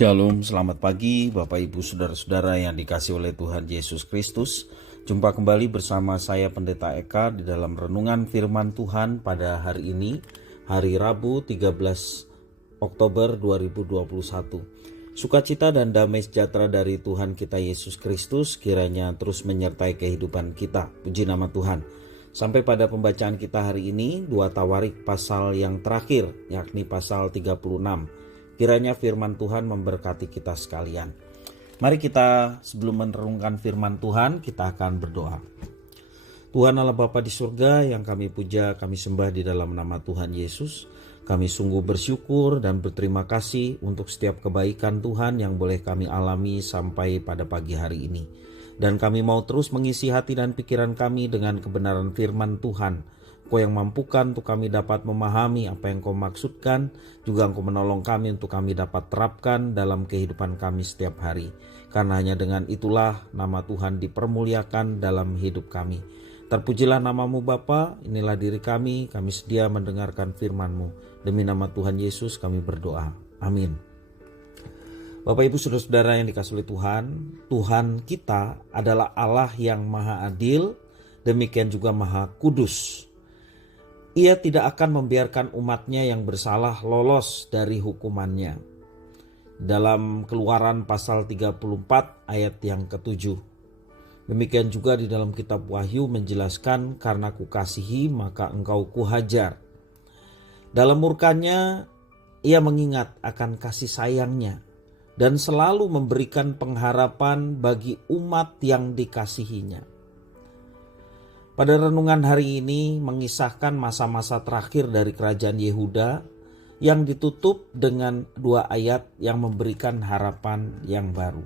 Shalom, selamat pagi Bapak Ibu Saudara-saudara yang dikasihi oleh Tuhan Yesus Kristus. Jumpa kembali bersama saya Pendeta Eka di dalam renungan firman Tuhan pada hari ini, hari Rabu 13 Oktober 2021. Sukacita dan damai sejahtera dari Tuhan kita Yesus Kristus kiranya terus menyertai kehidupan kita. Puji nama Tuhan. Sampai pada pembacaan kita hari ini, 2 Tawarik pasal yang terakhir, yakni pasal 36. Kiranya firman Tuhan memberkati kita sekalian. Mari kita sebelum merenungkan firman Tuhan, kita akan berdoa. Tuhan Allah Bapa di surga yang kami puja, kami sembah di dalam nama Tuhan Yesus. Kami sungguh bersyukur dan berterima kasih untuk setiap kebaikan Tuhan yang boleh kami alami sampai pada pagi hari ini. Dan kami mau terus mengisi hati dan pikiran kami dengan kebenaran firman Tuhan. Kau yang mampukan untuk kami dapat memahami apa yang Kau maksudkan, juga Engkau menolong kami untuk kami dapat terapkan dalam kehidupan kami setiap hari. Karena hanya dengan itulah nama Tuhan dipermuliakan dalam hidup kami. Terpujilah namamu Bapa, inilah diri kami sedia mendengarkan firman-Mu. Demi nama Tuhan Yesus kami berdoa. Amin. Bapak Ibu Saudara-saudara yang dikasihi oleh Tuhan, Tuhan kita adalah Allah yang maha adil, demikian juga maha kudus. Ia tidak akan membiarkan umatnya yang bersalah lolos dari hukumannya. Dalam Keluaran pasal 34 ayat yang ke-7. Demikian juga di dalam kitab Wahyu menjelaskan, karena kukasihi maka engkau kuhajar. Dalam murkanya ia mengingat akan kasih sayangnya dan selalu memberikan pengharapan bagi umat yang dikasihinya. Pada renungan hari ini mengisahkan masa-masa terakhir dari kerajaan Yehuda yang ditutup dengan 2 ayat yang memberikan harapan yang baru.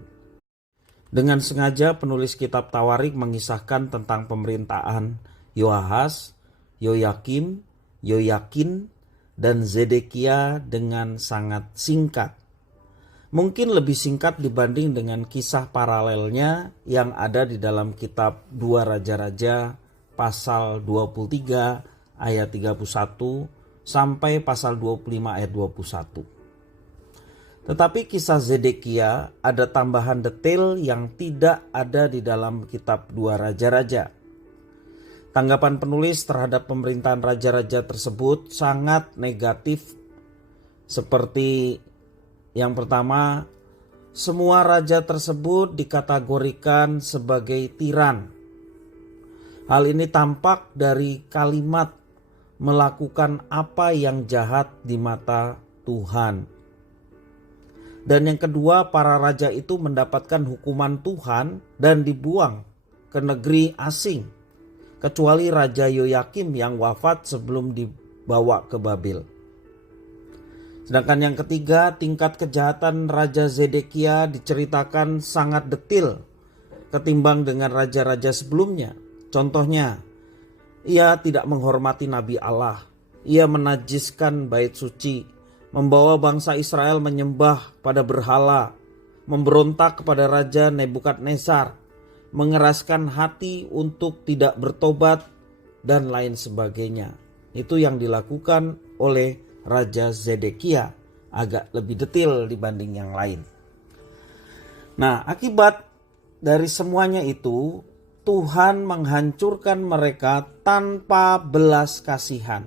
Dengan sengaja penulis kitab Tawarik mengisahkan tentang pemerintahan Yoahas, Yoyakim, Yoyakin, dan Zedekia dengan sangat singkat. Mungkin lebih singkat dibanding dengan kisah paralelnya yang ada di dalam kitab 2 Raja-Raja pasal 23 ayat 31 sampai pasal 25 ayat 21. Tetapi kisah Zedekia ada tambahan detail yang tidak ada di dalam kitab 2 Raja-Raja. Tanggapan penulis terhadap pemerintahan raja-raja tersebut sangat negatif. Seperti yang pertama, semua raja tersebut dikategorikan sebagai tiran. Hal ini tampak dari kalimat melakukan apa yang jahat di mata Tuhan. Dan yang kedua, para raja itu mendapatkan hukuman Tuhan dan dibuang ke negeri asing. Kecuali Raja Yoyakim yang wafat sebelum dibawa ke Babel. Sedangkan yang ketiga, tingkat kejahatan Raja Zedekia diceritakan sangat detil ketimbang dengan raja-raja sebelumnya. Contohnya, ia tidak menghormati Nabi Allah. Ia menajiskan bait suci, membawa bangsa Israel menyembah pada berhala, memberontak kepada Raja Nebukadnezar, mengeraskan hati untuk tidak bertobat, dan lain sebagainya. Itu yang dilakukan oleh Raja Zedekia, agak lebih detail dibanding yang lain. Nah, akibat dari semuanya itu, Tuhan menghancurkan mereka tanpa belas kasihan.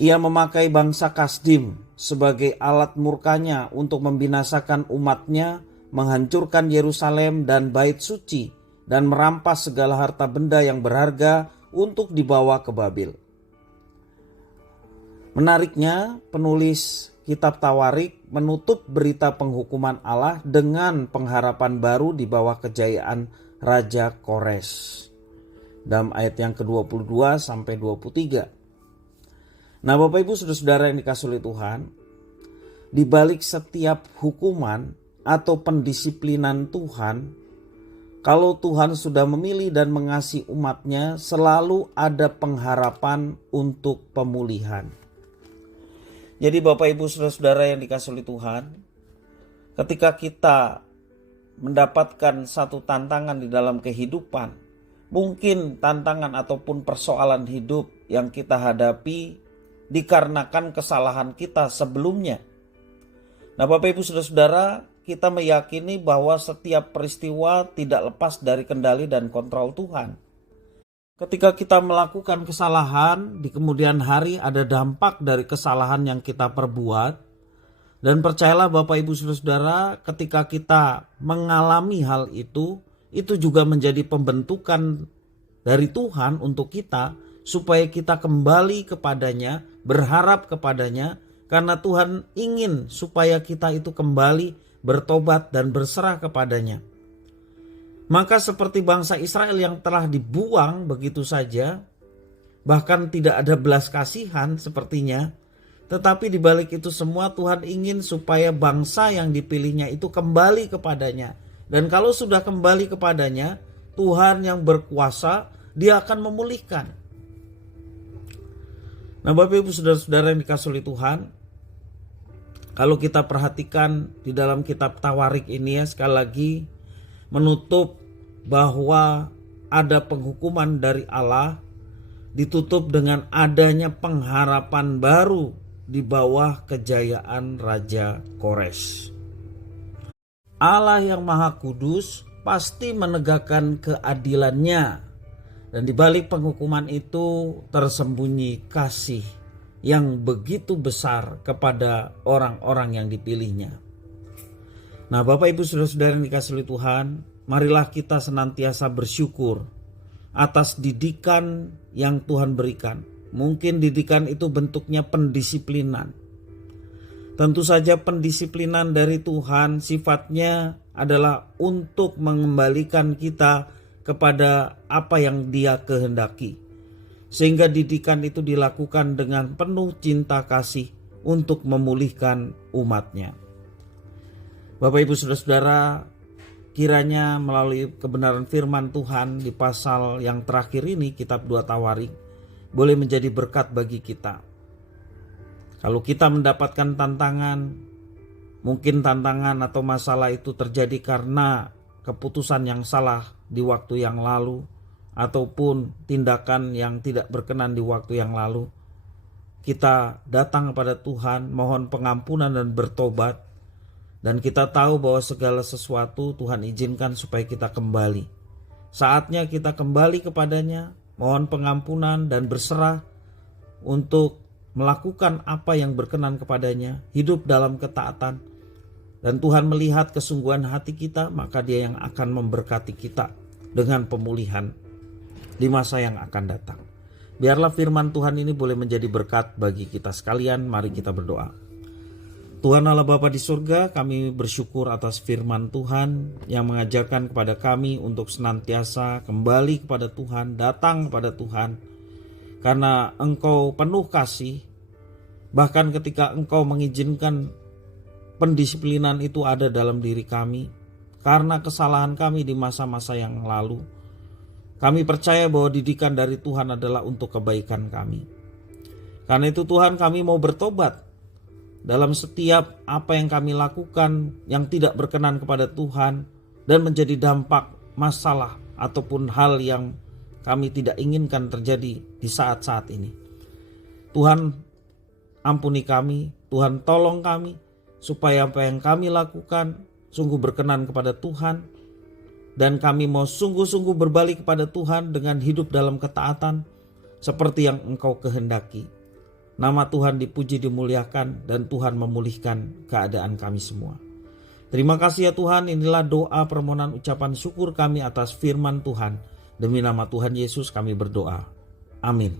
Ia memakai bangsa Kasdim sebagai alat murkanya untuk membinasakan umatnya, menghancurkan Yerusalem dan bait suci, dan merampas segala harta benda yang berharga untuk dibawa ke Babel. Menariknya, penulis kitab Tawarik menutup berita penghukuman Allah dengan pengharapan baru di bawah kejayaan Raja Kores. Dalam ayat yang ke-22 sampai 23. Nah, Bapak Ibu Saudara-saudara yang dikasihi oleh Tuhan, di balik setiap hukuman atau pendisiplinan Tuhan, kalau Tuhan sudah memilih dan mengasihi umatnya, selalu ada pengharapan untuk pemulihan. Jadi Bapak Ibu Saudara-saudara yang dikasihi oleh Tuhan, ketika kita mendapatkan satu tantangan di dalam kehidupan, mungkin tantangan ataupun persoalan hidup yang kita hadapi dikarenakan kesalahan kita sebelumnya. Nah, Bapak Ibu Saudara-saudara, kita meyakini bahwa setiap peristiwa tidak lepas dari kendali dan kontrol Tuhan. Ketika kita melakukan kesalahan, di kemudian hari ada dampak dari kesalahan yang kita perbuat. Dan percayalah Bapak Ibu Saudara-saudara, ketika kita mengalami hal itu juga menjadi pembentukan dari Tuhan untuk kita, supaya kita kembali kepadanya, berharap kepadanya, karena Tuhan ingin supaya kita itu kembali bertobat dan berserah kepadanya. Maka seperti bangsa Israel yang telah dibuang begitu saja, bahkan tidak ada belas kasihan sepertinya, tetapi di balik itu semua Tuhan ingin supaya bangsa yang dipilihnya itu kembali kepadanya. Dan kalau sudah kembali kepadanya, Tuhan yang berkuasa, Dia akan memulihkan. Nah, Bapak Ibu Saudara-saudara yang dikasihi oleh Tuhan, kalau kita perhatikan di dalam kitab Tawarik ini ya, sekali lagi menutup bahwa ada penghukuman dari Allah, ditutup dengan adanya pengharapan baru di bawah kejayaan Raja Kores. Allah yang Maha Kudus pasti menegakkan keadilannya, dan di balik penghukuman itu tersembunyi kasih yang begitu besar kepada orang-orang yang dipilihnya. Nah, Bapak Ibu Saudara-saudara yang dikasihi oleh Tuhan, marilah kita senantiasa bersyukur atas didikan yang Tuhan berikan. Mungkin didikan itu bentuknya pendisiplinan. Tentu saja pendisiplinan dari Tuhan sifatnya adalah untuk mengembalikan kita kepada apa yang Dia kehendaki. Sehingga didikan itu dilakukan dengan penuh cinta kasih untuk memulihkan umatnya. Bapak Ibu Saudara-saudara, kiranya melalui kebenaran firman Tuhan di pasal yang terakhir ini, kitab 2 Tawarik, boleh menjadi berkat bagi kita. Kalau kita mendapatkan tantangan, mungkin tantangan atau masalah itu terjadi karena keputusan yang salah di waktu yang lalu, ataupun tindakan yang tidak berkenan di waktu yang lalu, kita datang kepada Tuhan, mohon pengampunan dan bertobat, dan kita tahu bahwa segala sesuatu Tuhan izinkan supaya kita kembali. Saatnya kita kembali kepadanya, mohon pengampunan dan berserah untuk melakukan apa yang berkenan kepadanya, hidup dalam ketaatan. Dan Tuhan melihat kesungguhan hati kita, maka Dia yang akan memberkati kita dengan pemulihan di masa yang akan datang. Biarlah firman Tuhan ini boleh menjadi berkat bagi kita sekalian. Mari kita berdoa. Tuhan Allah Bapa di surga, kami bersyukur atas firman Tuhan yang mengajarkan kepada kami untuk senantiasa kembali kepada Tuhan, datang kepada Tuhan, karena Engkau penuh kasih. Bahkan ketika Engkau mengizinkan pendisiplinan itu ada dalam diri kami, karena kesalahan kami di masa-masa yang lalu, kami percaya bahwa didikan dari Tuhan adalah untuk kebaikan kami. Karena itu Tuhan, kami mau bertobat dalam setiap apa yang kami lakukan yang tidak berkenan kepada Tuhan dan menjadi dampak masalah ataupun hal yang kami tidak inginkan terjadi di saat-saat ini. Tuhan, ampuni kami, Tuhan tolong kami supaya apa yang kami lakukan sungguh berkenan kepada Tuhan, dan kami mau sungguh-sungguh berbalik kepada Tuhan dengan hidup dalam ketaatan seperti yang Engkau kehendaki. Nama Tuhan dipuji, dimuliakan, dan Tuhan memulihkan keadaan kami semua. Terima kasih ya Tuhan, inilah doa permohonan ucapan syukur kami atas firman Tuhan. Demi nama Tuhan Yesus kami berdoa. Amin.